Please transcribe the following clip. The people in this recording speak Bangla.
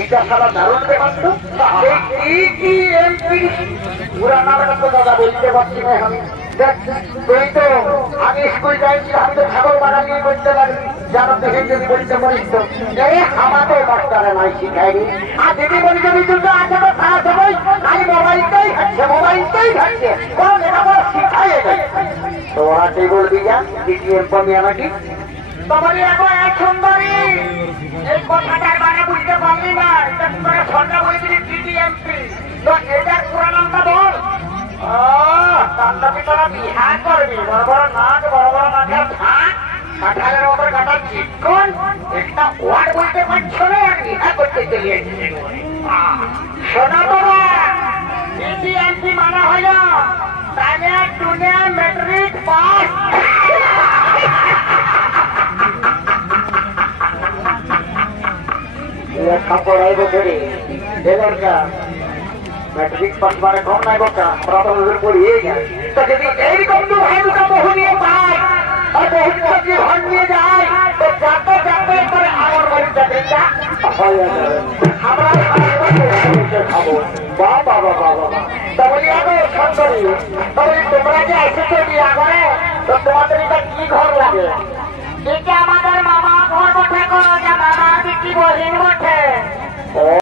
এটা সারা দারুণ ব্যাপার তো। টিটিএমপি পুরা নামটা তো দাদা বলতে পারছি না আমি। তুই তো আমি স্কুল যাইছি, আমি তো ছাগল বাগান নিয়ে করতে পারি, জানো তো যদি বলতে পারিস তো আমাকে মাস্টারে নাই শিখাইনি। আর দিদি বলি যদি দুটো আছে তো সারা সময় খালি মোবাইলটাই খাচ্ছে, মোবাইলটাই খাচ্ছে, কোনো লেখাপড়া শিখাই নেই। তো ওরা তুই বলবি যা টিটিএমপি আমাকে তোমারই এখন এক সুন্দরী এই কথাটার মানে বুঝতে পারলি না। এটা তোরা সন্ধ্যা বলেছিলি টিটিএমপি, তো এটার পুরো নামটা বল। কান্দাপি তোরা বিহার করবি, বড় বড় নাক, বড় বড় নাকের ফাঁক, কাঁঠালের ওপর কাটা চিকন, একটা ওয়ার্ড বলতে পারছো না আর বিহার করতে চলে এসেছে। শোনা তোরা, টিটিএমপি মানা হইল তাহলে দুনিয়া ম্যাট্রিক পাস। কাপড় আইব করে मैट्रिक पास मारे कौन नहीं बच्चा थोड़ा तो नजर पड़ी है। तो यदि एक कम तो भाई का बहु नहीं पाए और बहुत सब्जी भर लिए जाए तो जाते जाते पर आवर मरी जगेगा हमारा खाबो वाह वाह वाह वाह वाह। तो बोलिए तो सुंदरी तो তোমরা যে ऐसे तो दिया करे तो তোমাদের এটা কি ঘর লাগে? এটা আমাদের মামা ঘর বটে, কোন মামা কি বহিন বটে।